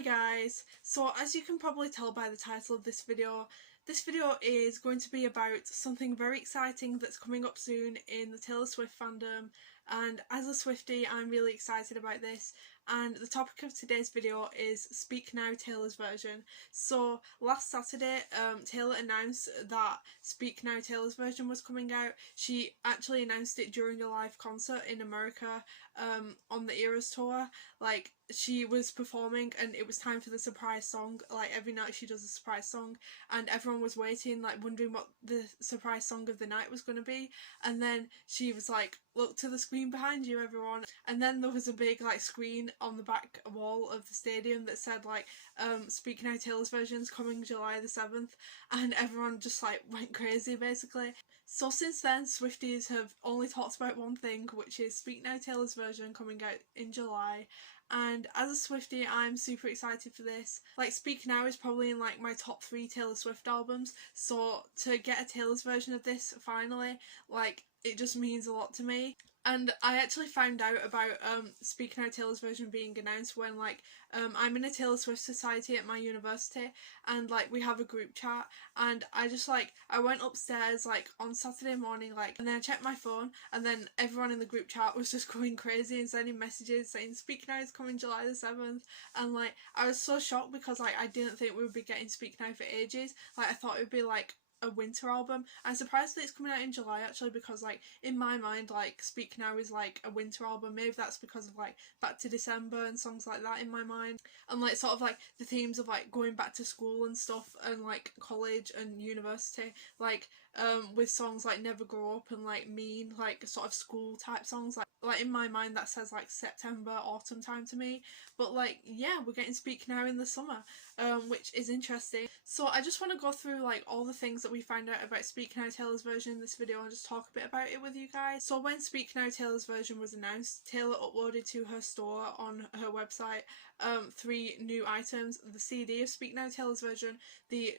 Hi guys, so as you can probably tell by the title of this video is going to be about something very exciting that's coming up soon in the Taylor Swift fandom, and as a Swiftie I'm really excited about this. And the topic of today's video is Speak Now Taylor's version. So last Saturday Taylor announced that Speak Now Taylor's version was coming out. She actually announced it during a live concert in America on the Eras tour. Like, she was performing and it was time for the surprise song. Like, every night she does a surprise song and everyone was waiting, like wondering what the surprise song of the night was going to be. And then she was like, look to the screen behind you everyone, and then there was a big like screen on the back wall of the stadium that said like Speak Now Taylor's version's coming July the 7th, and everyone just like went crazy basically. So since then Swifties have only talked about one thing, which is Speak Now Taylor's version coming out in July. And as a Swiftie I'm super excited for this. Like, Speak Now is probably in like my top 3 Taylor Swift albums, so to get a Taylor's version of this finally, like, it just means a lot to me. And I actually found out about Speak Now Taylor's version being announced when like I'm in a Taylor Swift society at my university, and like we have a group chat, and I went upstairs like on Saturday morning, like, and then I checked my phone and then everyone in the group chat was just going crazy and sending messages saying Speak Now is coming July the 7th, and like I was so shocked because like I didn't think we would be getting Speak Now for ages. Like, I thought it would be like a winter album. I'm surprised that it's coming out in July actually, because like in my mind like Speak Now is like a winter album. Maybe that's because of like Back to December and songs like that in my mind, and like sort of like the themes of like going back to school and stuff, and like college and university, like with songs like Never Grow Up and like Mean, like sort of school type songs. Like in my mind that says like September, autumn time to me. But like, yeah, we're getting Speak Now in the summer, which is interesting. So I just want to go through like all the things that we found out about Speak Now Taylor's version in this video and just talk a bit about it with you guys. So when Speak Now Taylor's version was announced, Taylor uploaded to her store on her website 3 new items: the CD of Speak Now Taylor's version, the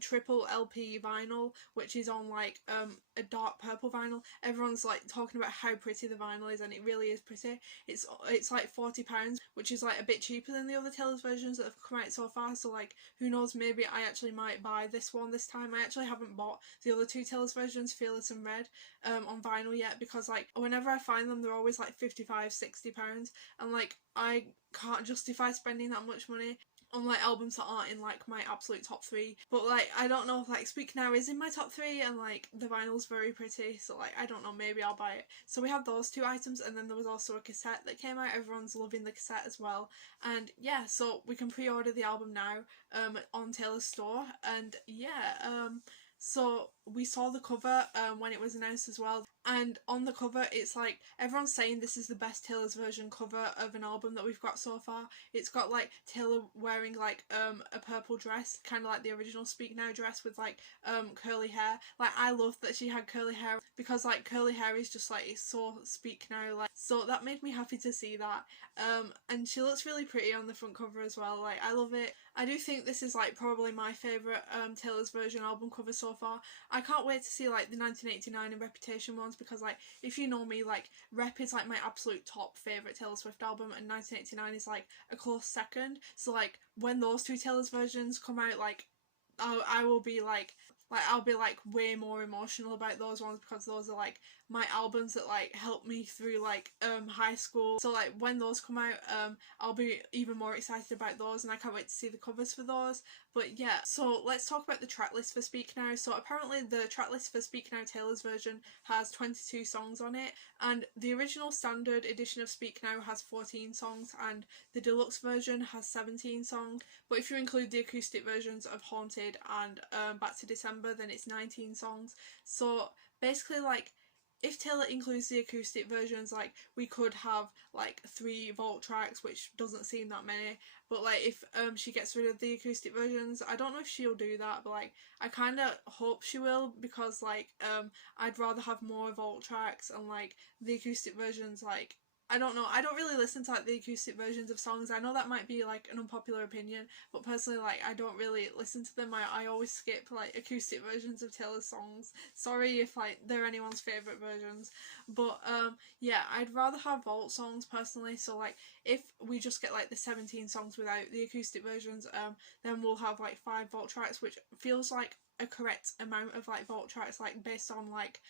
triple LP vinyl, which is on like a dark purple vinyl. Everyone's like talking about how pretty the vinyl is, and it really is pretty. It's like £40, which is like a bit cheaper than the other Taylor's versions that have come out so far. So like, who knows, maybe I actually might buy this one this time. I actually haven't bought the other 2 Taylor's versions, Fearless and Red, on vinyl yet, because like whenever I find them they're always like £55–60, and like I can't justify spending that much money on like albums that aren't in like my absolute top 3. But like, I don't know if like Speak Now is in my top 3, and like the vinyl's very pretty, so like I don't know, maybe I'll buy it. So we have those 2 items, and then there was also a cassette that came out. Everyone's loving the cassette as well, and yeah, so we can pre-order the album now on Taylor's store. And yeah, so we saw the cover when it was announced as well, and on the cover it's like everyone's saying this is the best Taylor's version cover of an album that we've got so far. It's got like Taylor wearing like a purple dress, kind of like the original Speak Now dress, with like curly hair. Like, I love that she had curly hair, because like curly hair is just like, it's so Speak Now like, so that made me happy to see that. And she looks really pretty on the front cover as well. Like, I love it. I do think this is like probably my favourite Taylor's version album cover so far. I can't wait to see like the 1989 and Reputation ones, because like, if you know me, like Rep is like my absolute top favourite Taylor Swift album, and 1989 is like a close second. So like, when those 2 Taylor's versions come out, like I will be like I'll be like way more emotional about those ones, because those are like my albums that like helped me through like high school. So like, when those come out I'll be even more excited about those, and I can't wait to see the covers for those. But yeah, so let's talk about the track list for Speak Now. So apparently the track list for Speak Now Taylor's version has 22 songs on it, and the original standard edition of Speak Now has 14 songs, and the deluxe version has 17 songs. But if you include the acoustic versions of Haunted and Back to December, then it's 19 songs. So basically, like, if Taylor includes the acoustic versions, like, we could have like 3 vault tracks, which doesn't seem that many. But like, if she gets rid of the acoustic versions, I don't know if she'll do that, but like, I kind of hope she will, because like I'd rather have more vault tracks, and like the acoustic versions, like, I don't know, I don't really listen to like the acoustic versions of songs. I know that might be like an unpopular opinion, but personally, like, I don't really listen to them. I always skip like acoustic versions of Taylor's songs. Sorry if like they're anyone's favourite versions, but yeah, I'd rather have vault songs personally. So like if we just get like the 17 songs without the acoustic versions, then we'll have like 5 vault tracks, which feels like a correct amount of like vault tracks, like based on like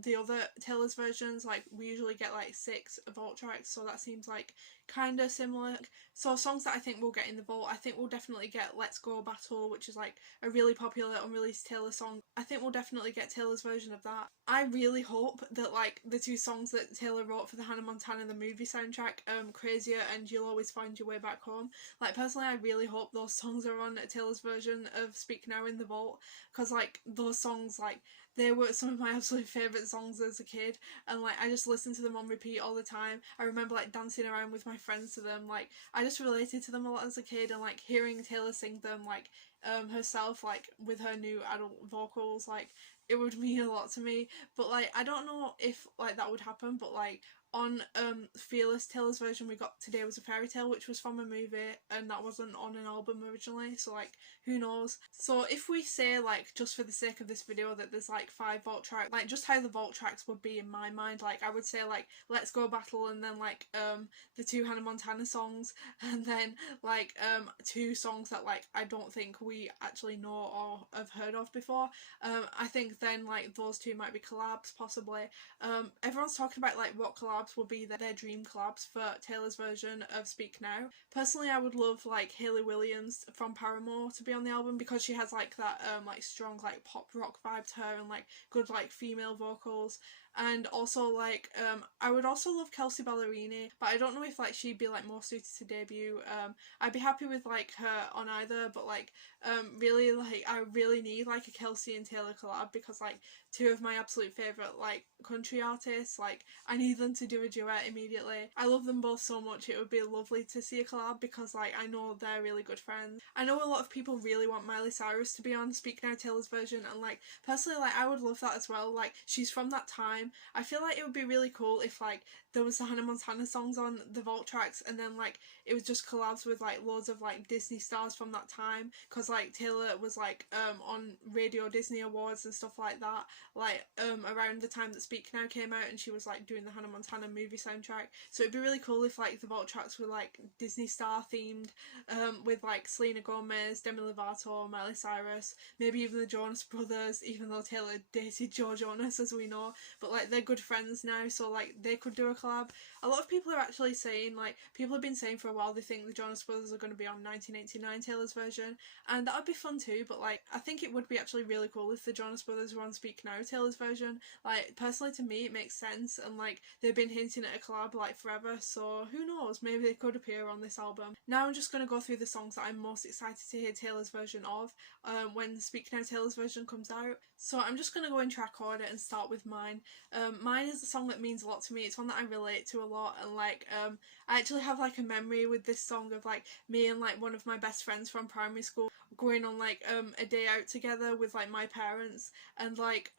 the other Taylor's versions. Like we usually get like 6 vault tracks, so that seems like kind of similar. So songs that I think we'll get in the vault, I think we'll definitely get Let's Go Battle, which is like a really popular unreleased Taylor song. I think we'll definitely get Taylor's version of that. I really hope that like the 2 songs that Taylor wrote for the Hannah Montana the movie soundtrack, Crazier and You'll Always Find Your Way Back Home, like personally I really hope those songs are on Taylor's version of Speak Now in the vault, because like those songs, like they were some of my absolute favourite songs as a kid, and like I just listened to them on repeat all the time. I remember like dancing around with my friends to them. Like I just related to them a lot as a kid, and like hearing Taylor sing them like herself, like with her new adult vocals, like it would mean a lot to me. But like I don't know if like that would happen, but like on Fearless, Taylor's version we got Today Was a Fairy Tale, which was from a movie and that wasn't on an album originally, so like who knows. So if we say, like, just for the sake of this video, that there's like 5 vault tracks, like just how the vault tracks would be in my mind, like I would say like Let's Go Battle, and then like the 2 Hannah Montana songs, and then like 2 songs that like I don't think we actually know or have heard of before. I think then like those 2 might be collabs possibly. Everyone's talking about like what collabs will be their dream collabs for Taylor's version of Speak Now. Personally, I would love like Hayley Williams from Paramore to be on the album, because she has like that like strong like pop rock vibe to her, and like good like female vocals. And also like I would also love Kelsey Ballerini, but I don't know if like she'd be like more suited to debut. I'd be happy with like her on either, but like really like I really need like a Kelsey and Taylor collab, because like 2 of my absolute favourite like country artists, like I need them to do a duet immediately. I love them both so much. It would be lovely to see a collab, because like I know they're really good friends. I know a lot of people really want Miley Cyrus to be on Speak Now Taylor's version, and like personally like I would love that as well. Like she's from that time. I feel like it would be really cool if like there was the Hannah Montana songs on the vault tracks, and then like it was just collabs with like loads of like Disney stars from that time, because like Taylor was like on Radio Disney Awards and stuff like that, like around the time that Speak Now came out, and she was like doing the Hannah Montana movie soundtrack. So it'd be really cool if like the vault tracks were like Disney star themed, with like Selena Gomez, Demi Lovato, Miley Cyrus, maybe even the Jonas Brothers, even though Taylor dated Joe Jonas as we know, but like they're good friends now, so like they could do a collab. A lot of people are actually saying, like people have been saying for a while, they think the Jonas Brothers are going to be on 1989 Taylor's version, and that would be fun too. But like I think it would be actually really cool if the Jonas Brothers were on Speak Now Taylor's version. Like personally to me it makes sense, and like they've been hinting at a collab like forever, so who knows, maybe they could appear on this album. Now I'm just going to go through the songs that I'm most excited to hear Taylor's version of when Speak Now Taylor's version comes out. So I'm just going to go in track order and start with mine. Mine is a song that means a lot to me. It's one that I relate to a lot, and like I actually have like a memory with this song of like me and like one of my best friends from primary school going on like a day out together with like my parents, and like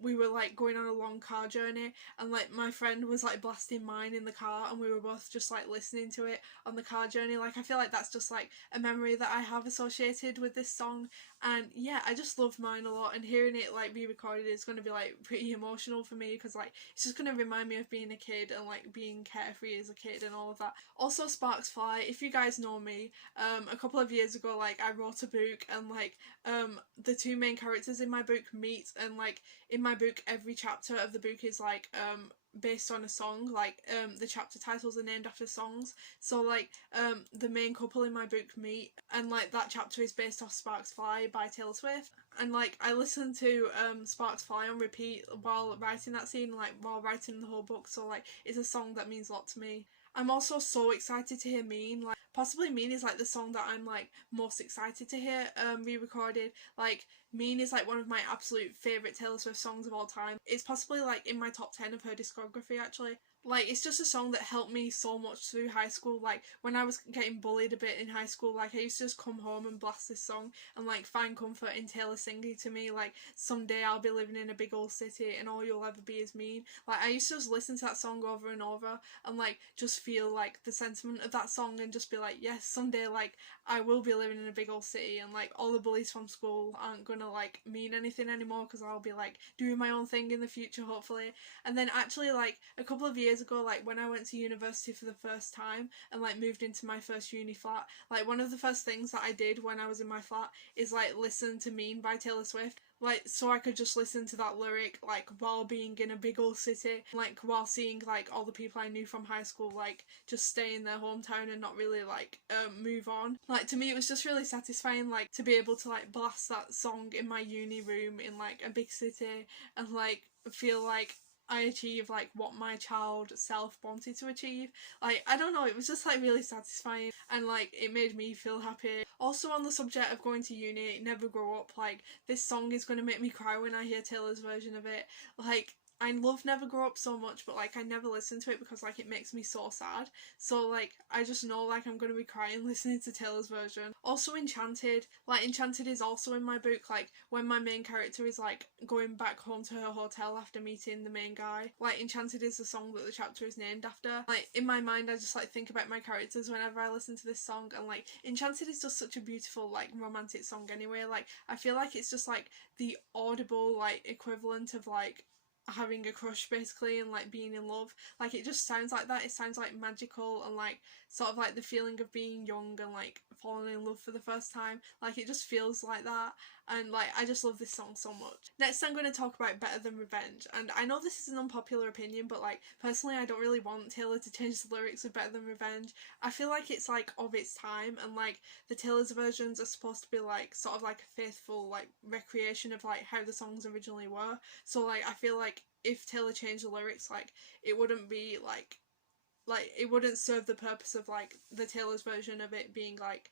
we were like going on a long car journey, and like my friend was like blasting mine in the car, and we were both just like listening to it on the car journey. Like I feel like that's just like a memory that I have associated with this song, and yeah, I just love mine a lot, and hearing it like re-recorded is going to be like pretty emotional for me, because like it's just going to remind me of being a kid and like being carefree as a kid and all of that. Also Sparks Fly, if you guys know me, a couple of years ago like I wrote a book, and like the 2 main characters in my book meet, and like in my book every chapter of the book is like based on a song, like the chapter titles are named after songs. So like the main couple in my book meet, and like that chapter is based off Sparks Fly by Taylor Swift, and like I listened to Sparks Fly on repeat while writing that scene, like while writing the whole book, so like it's a song that means a lot to me. I'm also so excited to hear Mean. Like possibly Mean is like the song that I'm like most excited to hear re-recorded. Like Mean is like one of my absolute favourite Taylor Swift songs of all time. It's possibly like in my top 10 of her discography actually. Like, it's just a song that helped me so much through high school. Like, when I was getting bullied a bit in high school, like, I used to just come home and blast this song and, like, find comfort in Taylor singing to me, like, someday I'll be living in a big old city and all you'll ever be is mean. Like, I used to just listen to that song over and over and, like, just feel, like, the sentiment of that song and just be like, yes, someday, like, I will be living in a big old city and, like, all the bullies from school aren't gonna, like, mean anything anymore because I'll be, like, doing my own thing in the future, hopefully. And then actually, like, a couple of years ago, like, when I went to university for the first time and, like, moved into my first uni flat, like, one of the first things that I did when I was in my flat is, like, listen to Mean by Taylor Swift. Like, so I could just listen to that lyric, like, while being in a big old city, like, while seeing, like, all the people I knew from high school, like, just stay in their hometown and not really, like, move on. Like, to me, it was just really satisfying, like, to be able to, like, blast that song in my uni room in, like, a big city and, like, feel like I achieved, like, what my child self wanted to achieve. Like, I don't know, it was just, like, really satisfying and, like, it made me feel happy. Also, on the subject of going to uni, Never Grow Up, like, this song is going to make me cry when I hear Taylor's version of it. Like, I love Never Grow Up so much, but, like, I never listen to it because, like, it makes me so sad. So, like, I just know, like, I'm going to be crying listening to Taylor's version. Also, Enchanted. Like, Enchanted is also in my book, like, when my main character is, like, going back home to her hotel after meeting the main guy. Like, Enchanted is the song that the chapter is named after. Like, in my mind, I just, like, think about my characters whenever I listen to this song, and, like, Enchanted is just such a beautiful, like, romantic song anyway. Like, I feel like it's just, like, the audible, like, equivalent of, like, having a crush basically and, like, being in love. Like, it just sounds like that. It sounds, like, magical and, like, sort of like the feeling of being young and, like, falling in love for the first time. Like, it just feels like that, and, like, I just love this song so much. Next, I'm going to talk about Better Than Revenge, and I know this is an unpopular opinion, but, like, personally I don't really want Taylor to change the lyrics of Better Than Revenge. I feel like it's, like, of its time, and, like, the Taylor's versions are supposed to be, like, sort of like a faithful, like, recreation of, like, how the songs originally were. So, like, I feel like if Taylor changed the lyrics, like, it wouldn't be, like, it wouldn't serve the purpose of, like, the Taylor's version of it being, like,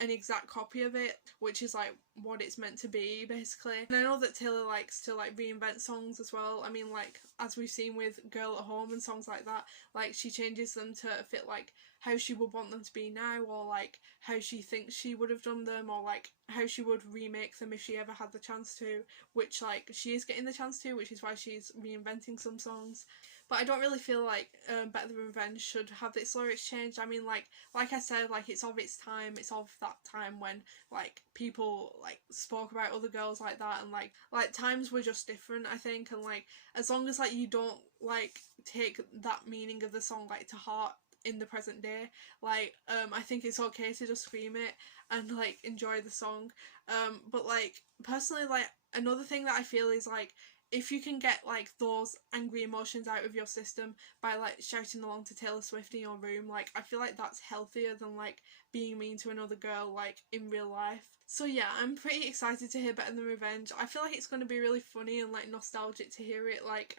an exact copy of it, which is, like, what it's meant to be basically. And I know that Taylor likes to, like, reinvent songs as well. I mean, like, as we've seen with Girl at Home and songs like that, like, she changes them to fit, like, how she would want them to be now, or, like, how she thinks she would have done them, or, like, how she would remake them if she ever had the chance to, which, like, she is getting the chance to, which is why she's reinventing some songs. But I don't really feel like Better Than Revenge should have its lyrics changed. I mean, like I said, like, it's of its time. It's of that time when, like, people, like, spoke about other girls like that, and, like times were just different, I think. And, like, as long as, like, you don't, like, take that meaning of the song, like, to heart in the present day, like, I think it's okay to just scream it and, like, enjoy the song. But, like, personally, like, another thing that I feel is, like, if you can get, like, those angry emotions out of your system by, like, shouting along to Taylor Swift in your room, like, I feel like that's healthier than, like, being mean to another girl, like, in real life. So yeah, I'm pretty excited to hear Better Than Revenge. I feel like it's going to be really funny and, like, nostalgic to hear it, like,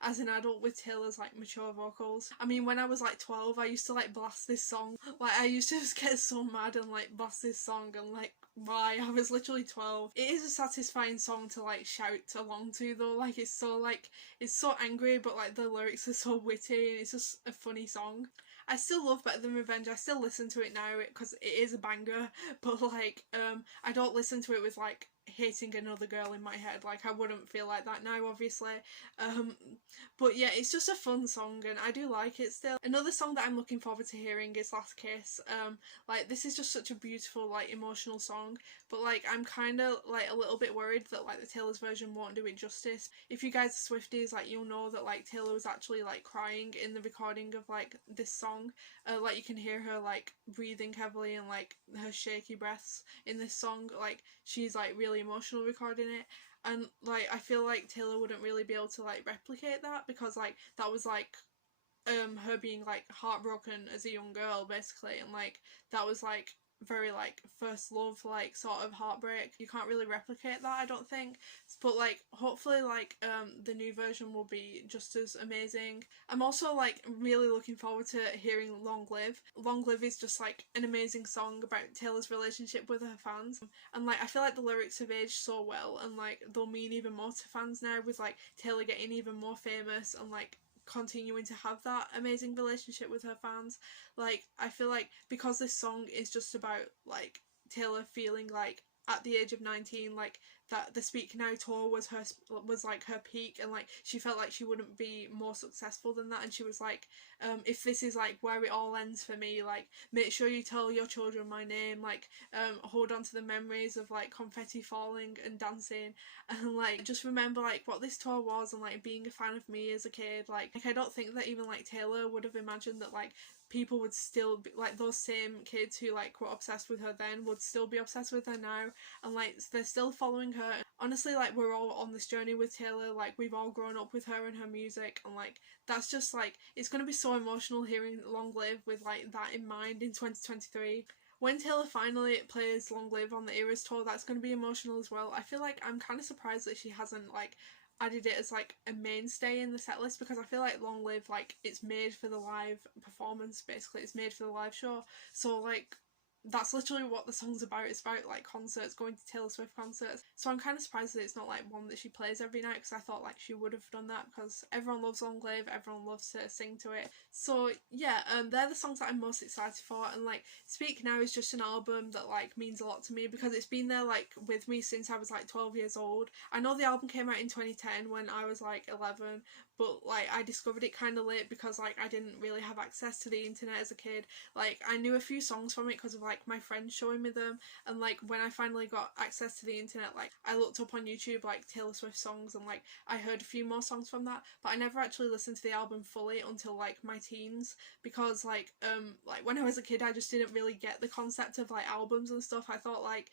as an adult with Taylor's, like, mature vocals. I mean, when I was, like, 12, I used to, like, blast this song. Like, I used to just get so mad and, like, blast this song and, like, why? I was literally 12. It is a satisfying song to, like, shout along to though. Like, it's so, like, it's so angry, but, like, the lyrics are so witty and it's just a funny song. I still love Better Than Revenge. I still listen to it now because it is a banger, but, like, I don't listen to it with, like, hating another girl in my head. Like, I wouldn't feel like that now, obviously. But yeah, it's just a fun song and I do like it still. Another song that I'm looking forward to hearing is Last Kiss. Like, this is just such a beautiful, like, emotional song, but, like, I'm kind of, like, a little bit worried that, like, the Taylor's version won't do it justice. If you guys are Swifties, like, you'll know that, like, Taylor was actually, like, crying in the recording of, like, this song. Like, you can hear her, like, breathing heavily and, like, her shaky breaths in this song. Like, she's, like, really emotional recording it, and, like, I feel like Taylor wouldn't really be able to, like, replicate that because, like, that was, like, her being, like, heartbroken as a young girl basically, and, like, that was, like, very, like, first love, like, sort of heartbreak. You can't really replicate that, I don't think. But, like, hopefully, like, the new version will be just as amazing. I'm also, like, really looking forward to hearing Long Live. Long Live is just, like, an amazing song about Taylor's relationship with her fans, and, like, I feel like the lyrics have aged so well, and, like, they'll mean even more to fans now with, like, Taylor getting even more famous and, like, continuing to have that amazing relationship with her fans. Like, I feel like because this song is just about like Taylor feeling like at the age of 19, like that the Speak Now tour was like her peak, and like she felt like she wouldn't be more successful than that, and she was like, if this is like where it all ends for me, like make sure you tell your children my name, like hold on to the memories of like confetti falling and dancing, and like just remember like what this tour was, and like being a fan of me as a kid. Like I don't think that even like Taylor would have imagined that like people would still be like those same kids who like were obsessed with her then would still be obsessed with her now, and like they're still following her. Honestly, like we're all on this journey with Taylor, like we've all grown up with her and her music, and like that's just like it's going to be so emotional hearing Long Live with like that in mind in 2023. When Taylor finally plays Long Live on the Eras tour, that's going to be emotional as well. I feel like I'm kind of surprised that she hasn't like added it as like a mainstay in the set list, because I feel like Long Live, like it's made for the live performance, basically it's made for the live show, so like that's literally what the song's about. It's about like concerts, going to Taylor Swift concerts. So I'm kind of surprised that it's not like one that she plays every night, because I thought like she would have done that, because everyone loves Long Live, everyone loves to sing to it. So yeah, they're the songs that I'm most excited for, and like Speak Now is just an album that like means a lot to me because it's been there like with me since I was like 12 years old. I know the album came out in 2010 when I was like 11, but like I discovered it kind of late because like I didn't really have access to the internet as a kid. Like I knew a few songs from it because of like my friends showing me them, and like when I finally got access to the internet, like I looked up on YouTube like Taylor Swift songs, and like I heard a few more songs from that, but I never actually listened to the album fully until like my teens, because like when I was a kid I just didn't really get the concept of like albums and stuff. I thought like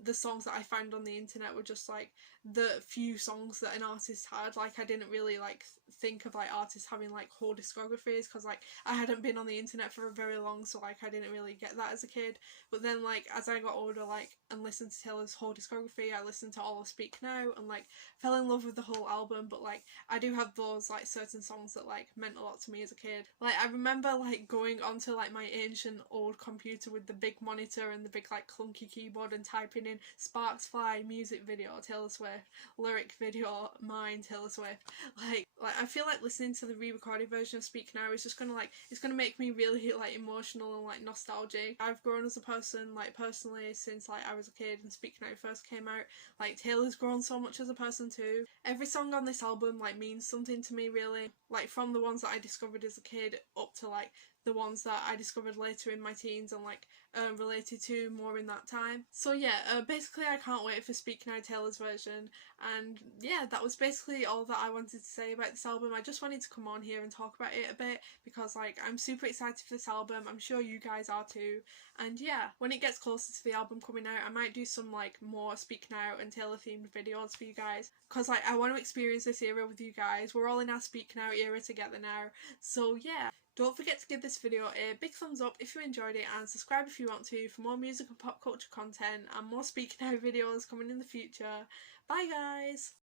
the songs that I found on the internet were just like the few songs that an artist had. Like I didn't really like think of like artists having like whole discographies, because like I hadn't been on the internet for very long, so like I didn't really get that as a kid. But then like as I got older, like and listened to Taylor's whole discography, I listened to all of Speak Now and like fell in love with the whole album. But like I do have those like certain songs that like meant a lot to me as a kid. Like I remember like going onto like my ancient old computer with the big monitor and the big like clunky keyboard and typing in Sparks Fly music video Taylor Swift, lyric video mine Taylor Swift. Like I feel like listening to the re-recorded version of Speak Now is just gonna like, it's gonna make me really like emotional and like nostalgic. I've grown as a person like personally since like I was a kid and Speak Now first came out. Like Taylor's grown so much as a person too. Every song on this album like means something to me really, like from the ones that I discovered as a kid up to like the ones that I discovered later in my teens and like related to more in that time. So yeah, basically I can't wait for Speak Now Taylor's version, and yeah, that was basically all that I wanted to say about this album. I just wanted to come on here and talk about it a bit because like I'm super excited for this album. I'm sure you guys are too, and yeah, when it gets closer to the album coming out I might do some like more Speak Now and Taylor themed videos for you guys, because like I want to experience this era with you guys. We're all in our Speak Now era together now, so yeah. Don't forget to give this video a big thumbs up if you enjoyed it, and subscribe if you want to for more music and pop culture content and more Speak Now videos coming in the future. Bye guys!